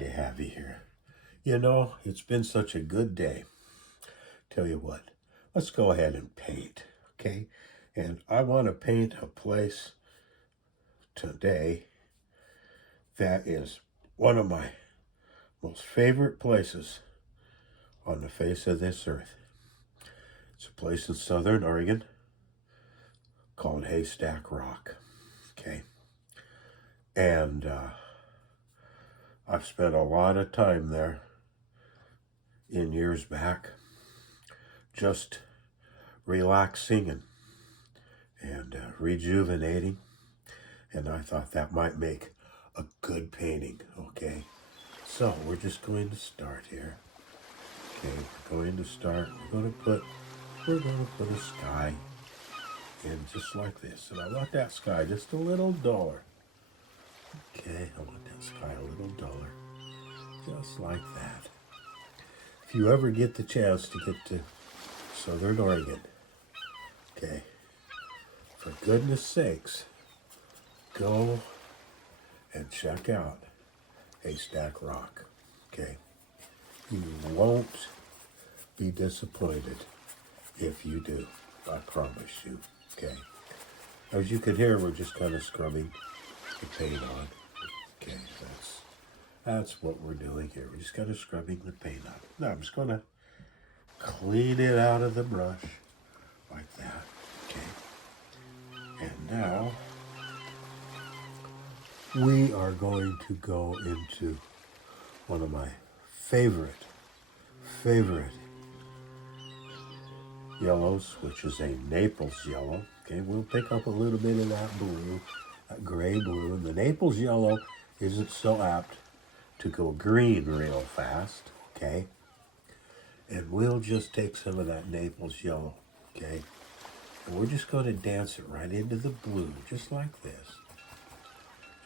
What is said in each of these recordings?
glad to have you here. You know, it's been such a good day. Tell you what, let's go ahead and paint, okay? And I want to paint a place today that is one of my most favorite places on the face of this earth. It's a place in Southern Oregon called Haystack Rock, okay? And I've spent a lot of time there in years back just relaxing and rejuvenating, and I thought that might make a good painting, okay? So we're just going to start here. Okay, we're going to put a sky in just like this, and I want that sky just a little duller. Okay, I want that sky a little duller, just like that. If you ever get the chance to get to Southern Oregon, okay, for goodness sakes, go and check out Haystack Rock, okay? You won't be disappointed if you do, I promise you, okay? As you can hear, we're just kind of scrubbing the paint on, okay? That's what we're doing here. We're just kind of scrubbing the paint up. Now I'm just going to clean it out of the brush like that, okay? And now we are going to go into one of my favorite yellows, which is a Naples yellow. Okay, we'll pick up a little bit of that blue, that gray blue. And the Naples yellow isn't so apt to go green real fast, okay? And we'll just take some of that Naples yellow, okay? And we're just going to dance it right into the blue, just like this.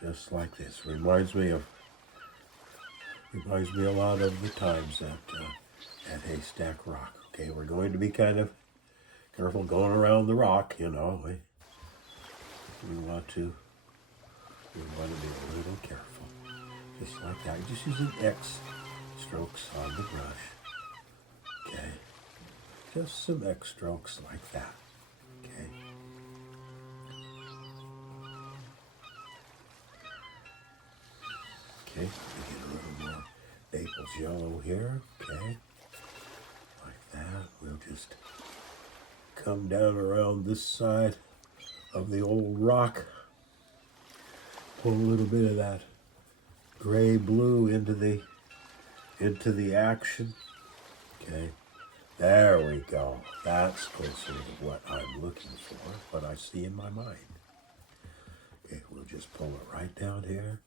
Just like this. Reminds me a lot of the times at Haystack Rock. Okay, we're going to be kind of careful going around the rock, you know. We want to be a little careful. Just like that. Just using X strokes on the brush. Okay. Just some X strokes like that. Okay. Okay, we get a little more Naples yellow here, okay, like that. We'll just come down around this side of the old rock, pull a little bit of that gray blue into the action, okay. There we go. That's closer to what I'm looking for, what I see in my mind. Okay, we'll just pull it right down here.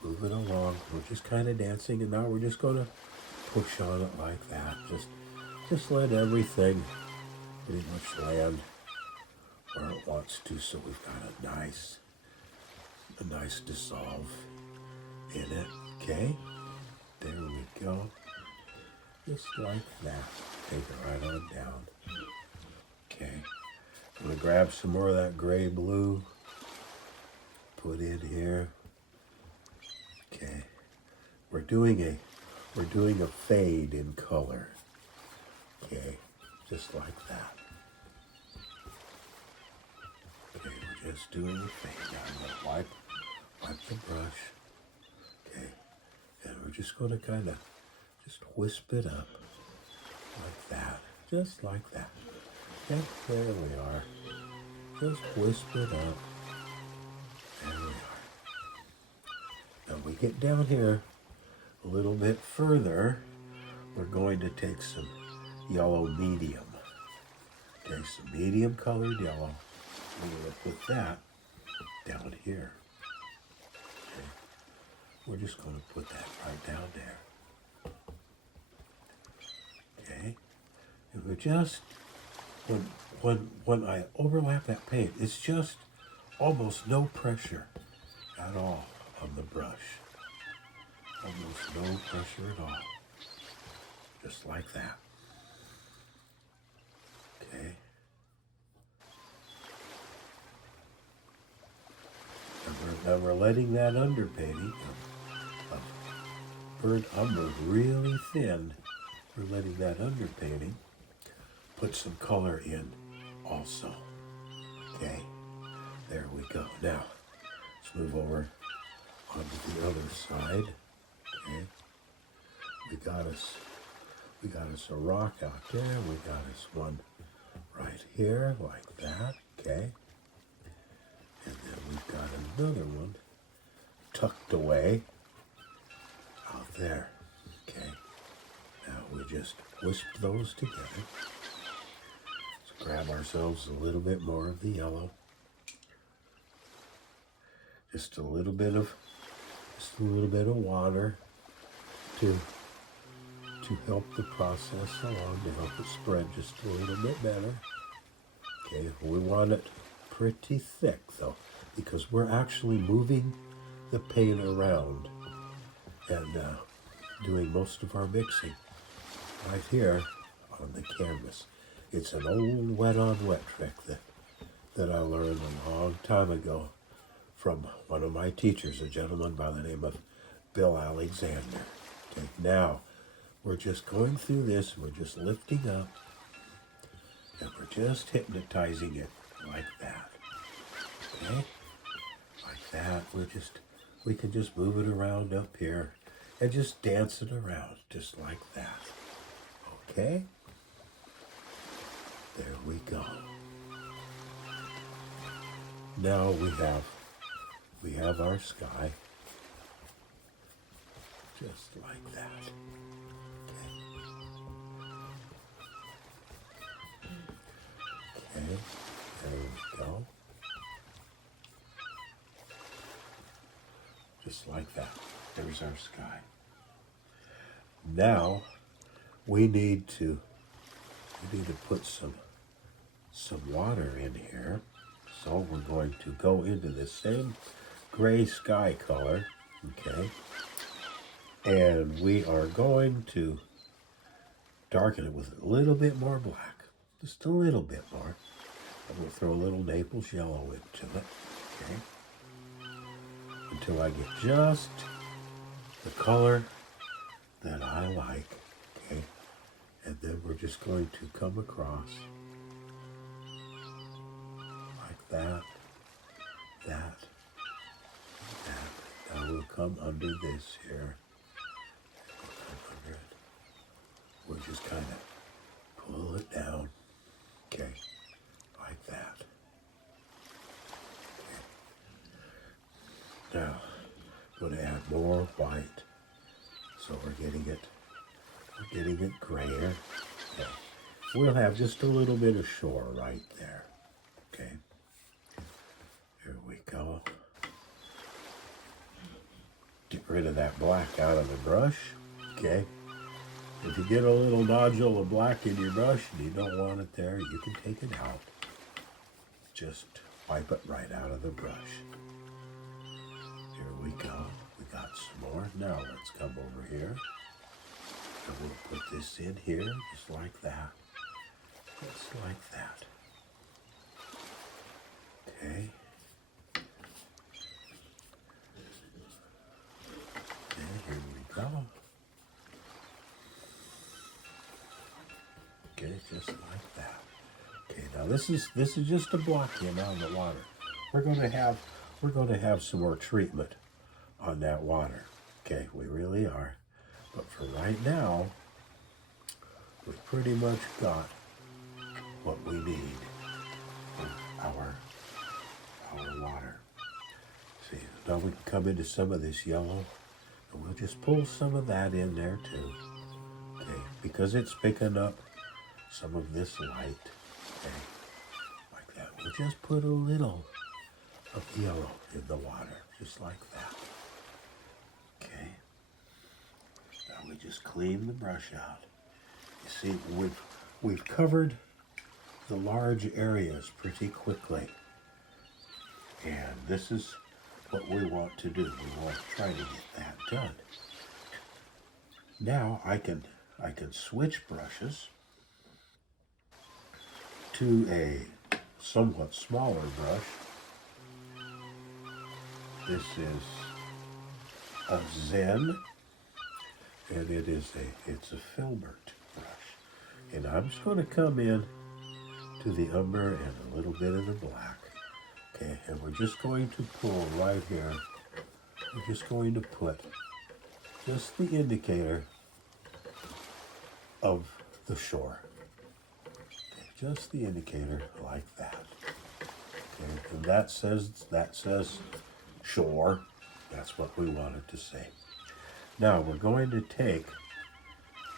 Move it along. We're just kind of dancing, and now we're just going to push on it like that. Just let everything pretty much land where it wants to, so we've got a nice dissolve in it. Okay, there we go. Just like that. Take it right on down. Okay, I'm going to grab some more of that gray blue. Put in here. Okay, we're doing a fade in color. Okay, just like that. Okay, we're just doing a fade. Now I'm gonna wipe the brush. Okay, and we're just gonna kind of just wisp it up like that, just like that. Yep, there we are. Just wisp it up. There we are. Now we get down here a little bit further, we're going to take some yellow medium. Okay, some medium colored yellow. We're going to put that down here. Okay, we're just going to put that right down there. Okay, and we're just, when I overlap that paint, it's just almost no pressure at all on the brush. Almost no pressure at all. Just like that. Okay. And we're letting that underpainting of burnt umber really thin. We're letting that underpainting put some color in also. Okay, there we go. Now, let's move over onto the other side. Okay, we got us a rock out there. We got us one right here, like that. Okay, and then we've got another one tucked away out there. Okay, now we just wisp those together. Let's grab ourselves a little bit more of the yellow. Just a little bit of water to help the process along, to help it spread just a little bit better. Okay, we want it pretty thick though, because we're actually moving the paint around and doing most of our mixing right here on the canvas. It's an old wet-on-wet trick that I learned a long time ago from one of my teachers, a gentleman by the name of Bill Alexander. Okay, now we're just going through this, we're just lifting up, and we're just hypnotizing it like that. Okay? Like that. We can just move it around up here and just dance it around just like that. Okay? There we go. Now we have our sky just like that. Okay, there we go. Just like that. There's our sky. Now we need to put some water in here. So we're going to go into the same gray sky color, okay? And we are going to darken it with a little bit more black, just a little bit more. I'm going to throw a little Naples yellow into it, okay? Until I get just the color that I like, okay? And then we're just going to come across like that, that. Now we'll come under this here. We'll come under it. We'll just kind of pull it down, okay, like that. Okay. Now, I'm going to add more white, so we're getting it grayer. Okay. We'll have just a little bit of shore right there. Okay. Here we go. Get rid of that black out of the brush. Okay. If you get a little nodule of black in your brush and you don't want it there, you can take it out. Just wipe it right out of the brush. Here we go. We got some more. Now let's come over here. And we'll put this in here just like that. Just like that. Okay. And here we go. Okay, just like that. Okay, now this is just to block the amount of water. We're going to have some more treatment on that water. Okay, we really are. But for right now, we've pretty much got what we need for our water. See, now we can come into some of this yellow, and we'll just pull some of that in there too. Okay, because it's picking up some of this light. Okay, like that. We'll just put a little of yellow in the water, just like that. Okay. Now we just clean the brush out. You see, we've covered the large areas pretty quickly. And this is what we want to do. We want to try to get that done. Now I can switch brushes to a somewhat smaller brush. This is a Zen, and it's a filbert brush. And I'm just going to come in to the umber and a little bit of the black. Okay, and we're just going to pull right here. We're just going to put just the indicator of the shore. Okay, just the indicator like that. Okay, and that says shore. That's what we wanted to say. Now we're going to take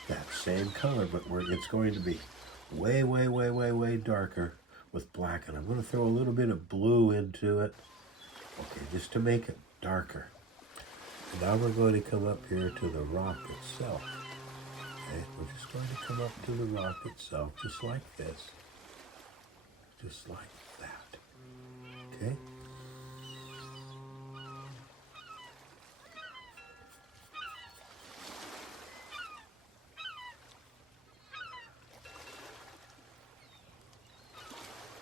that same color, but it's going to be way, way, way, way, way darker with black. And I'm going to throw a little bit of blue into it, okay, just to make it darker. And now we're going to come up here to the rock itself. Okay, we're just going to come up to the rock itself, just like this. Just like that. Okay?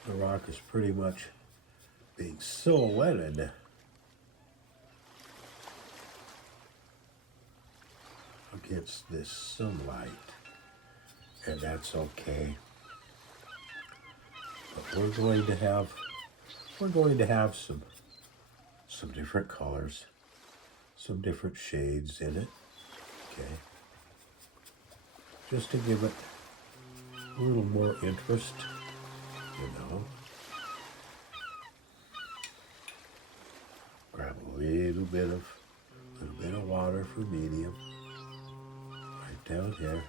The rock is pretty much being silhouetted against this sunlight, and that's okay. But we're going to have some different colors, some different shades in it. Okay, just to give it a little more interest, you know. Grab a little bit of water for medium. Down here.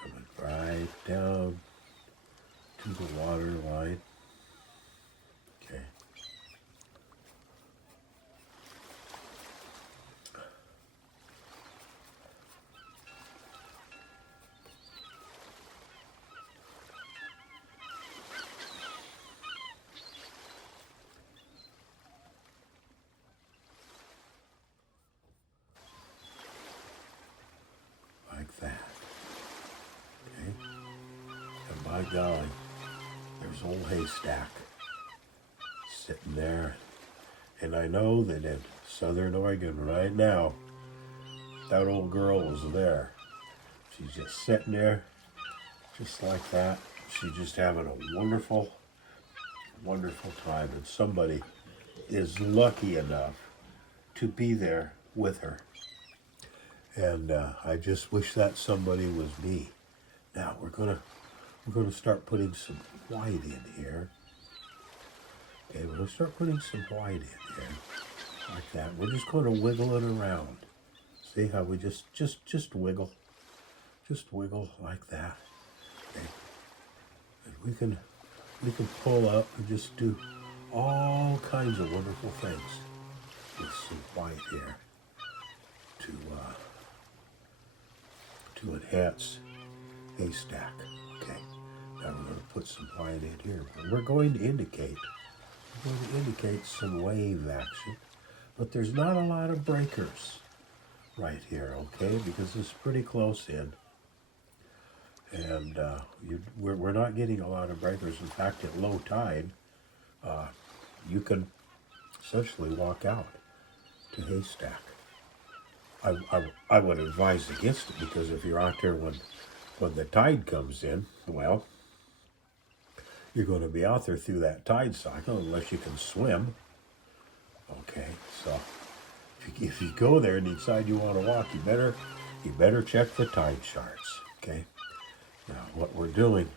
Coming right down to the water line. Okay. That. Okay. And by golly, there's old Haystack sitting there. And I know that in Southern Oregon right now, that old girl is there. She's just sitting there, just like that. She's just having a wonderful, wonderful time. And somebody is lucky enough to be there with her. And I just wish that somebody was me. Now we're gonna start putting some white in here. Okay, we're gonna start putting some white in here, like that. We're just gonna wiggle it around. See how we just wiggle, just wiggle like that. Okay, and we can pull up and just do all kinds of wonderful things with some white here to enhance Haystack. Okay, now we're going to put some white in here. We're going to indicate some wave action, but there's not a lot of breakers right here, okay, because it's pretty close in. And we're not getting a lot of breakers. In fact, at low tide, you can essentially walk out to Haystack. I would advise against it, because if you're out there when the tide comes in, well, you're going to be out there through that tide cycle unless you can swim. Okay, so if you go there and decide you want to walk, you better check the tide charts. Okay. Now what we're doing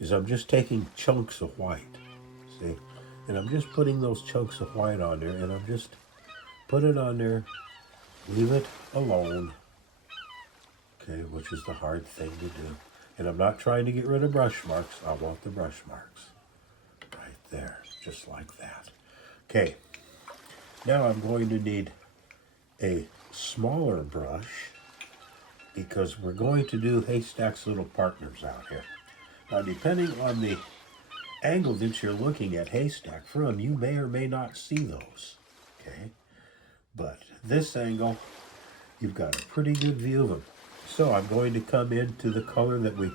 is I'm just taking chunks of white, see, and I'm just putting those chunks of white on there, and I'm just put it on there. Leave it alone, okay, which is the hard thing to do. And I'm not trying to get rid of brush marks. I want the brush marks right there, just like that. Okay, now I'm going to need a smaller brush, because we're going to do Haystack's little partners out here. Now, depending on the angle that you're looking at Haystack from, you may or may not see those, okay? But this angle, you've got a pretty good view of them. So I'm going to come into the color that we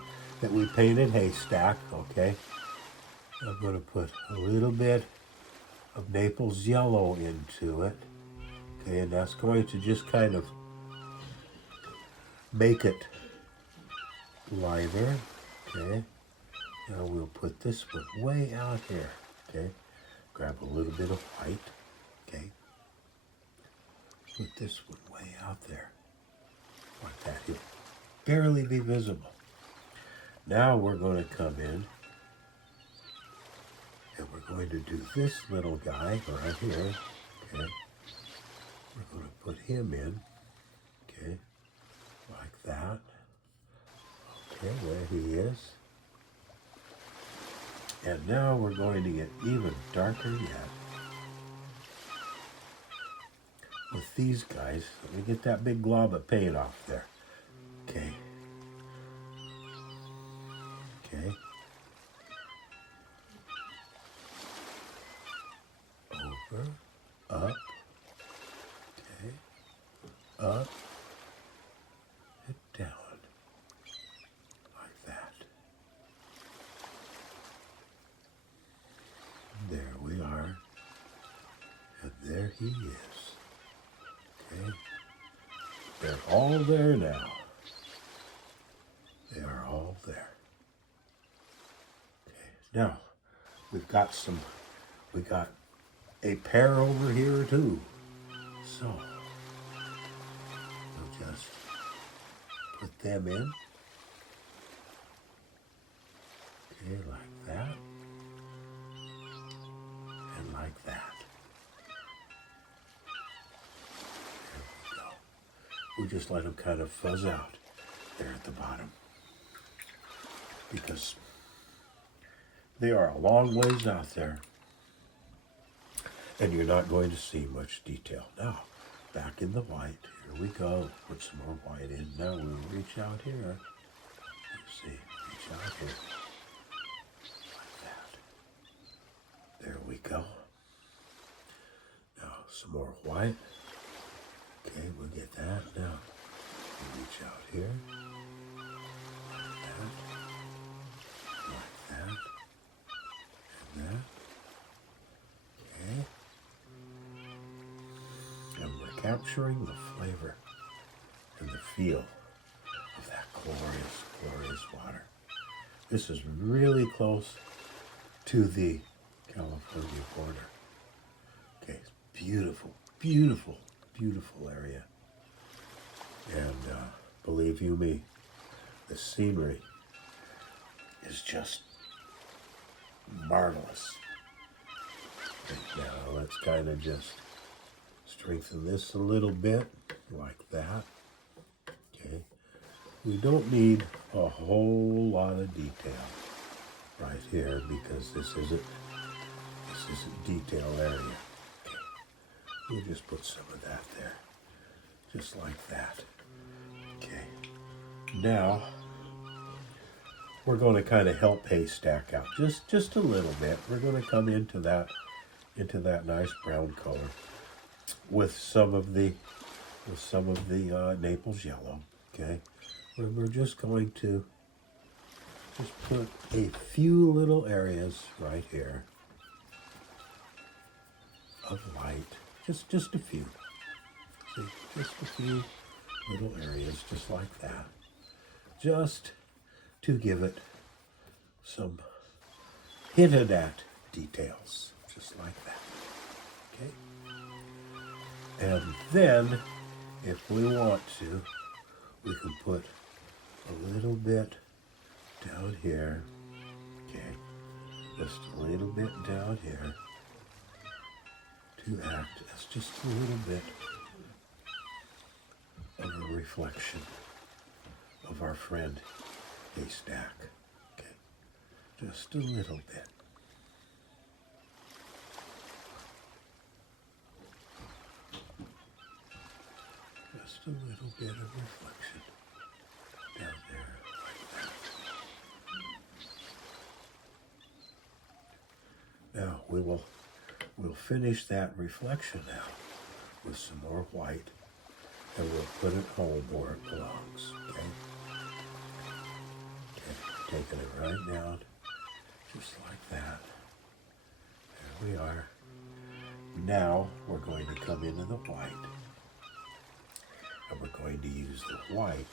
painted Haystack, okay? I'm going to put a little bit of Naples yellow into it. Okay, and that's going to just kind of make it lighter. Okay, now we'll put this one way out here. Okay, grab a little bit of white. Okay, put this one way out there, like that. It'll barely be visible. Now we're going to come in and we're going to do this little guy right here. Okay, we're going to put him in. Okay, like that. Okay, there he is. And now we're going to get even darker yet with these guys. Let me get that big glob of paint off there. Okay. Okay. Over, up, okay, up, and down, like that. There we are, and there he is. Okay, they're all there now. They are all there. Okay, now we got a pair over here too. So we'll just put them in. Okay, like that. And like that. There we go. We just let them kind of fuzz out there at the bottom, because they are a long ways out there and you're not going to see much detail. Now, back in the white, here we go. Put some more white in. Now we'll reach out here. Let's see, reach out here. Like that. There we go. Now, some more white. Okay, we'll get that. Now, we'll reach out here. Like that. And that. Okay. And we're capturing the flavor and the feel of that glorious, glorious water. This is really close to the California border. Okay, it's beautiful, beautiful, beautiful area. And believe you me, the scenery is just marvelous. Okay, now let's kind of just strengthen this a little bit, like that. Okay, we don't need a whole lot of detail right here because this isn't detail area. Okay, we'll just put some of that there, just like that. Okay, now we're going to kind of help Haystack out just a little bit. We're going to come into that nice brown color with some of the Naples yellow. Okay, we're just going to just put a few little areas right here of light, just a few. See, just a few little areas, just like that, just to give it some hinted at details, just like that. Okay? And then, if we want to, we can put a little bit down here. Okay? Just a little bit down here to act as just a little bit of a reflection of our friend Haystack. Okay, just a little bit. Just a little bit of reflection down there, like that. Now we'll finish that reflection now with some more white, and we'll put it home where it belongs. Okay. Taking it right down, just like that. There we are. Now we're going to come into the white, and we're going to use the white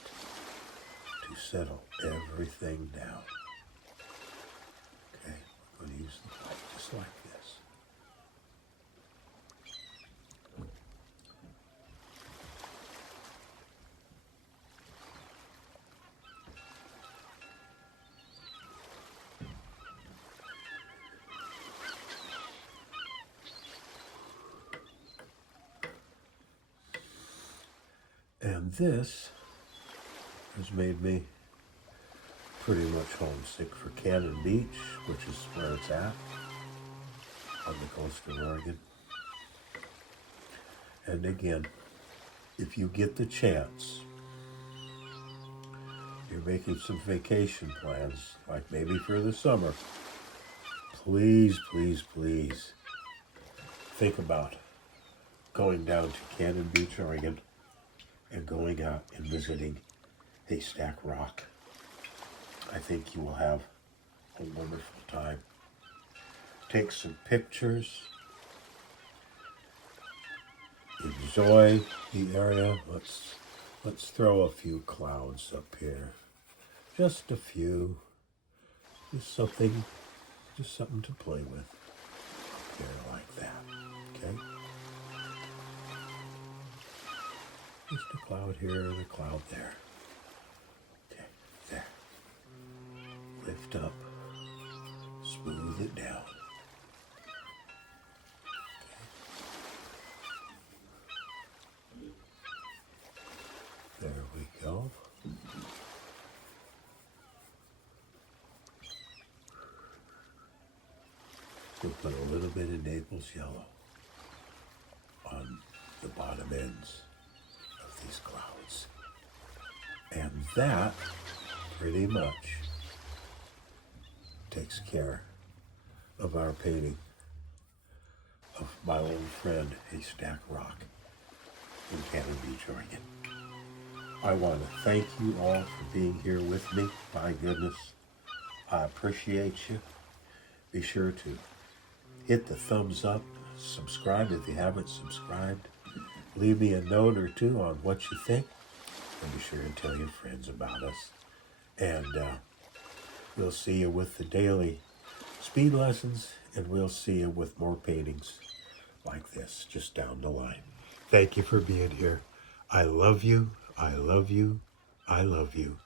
to settle everything down. Okay, we're going to use the white just like this. And this has made me pretty much homesick for Cannon Beach, which is where it's at, on the coast of Oregon. And again, if you get the chance, you're making some vacation plans, like maybe for the summer, please, please, please think about going down to Cannon Beach, Oregon, and going out and visiting Haystack Rock. I think you will have a wonderful time. Take some pictures. Enjoy the area. Let's throw a few clouds up here. Just a few. Just something to play with up here like that. Okay? Just a cloud here and a cloud there. Okay, there. Lift up. Smooth it down. Okay. There we go. We'll put a little bit of Naples yellow on the bottom ends of these clouds. And that pretty much takes care of our painting of my old friend Haystack Rock in Cannon Beach, Oregon. I want to thank you all for being here with me. My goodness, I appreciate you. Be sure to hit the thumbs up, subscribe if you haven't subscribed. Leave me a note or two on what you think, and be sure to tell your friends about us. And we'll see you with the daily speed lessons, and we'll see you with more paintings like this just down the line. Thank you for being here. I love you. I love you. I love you.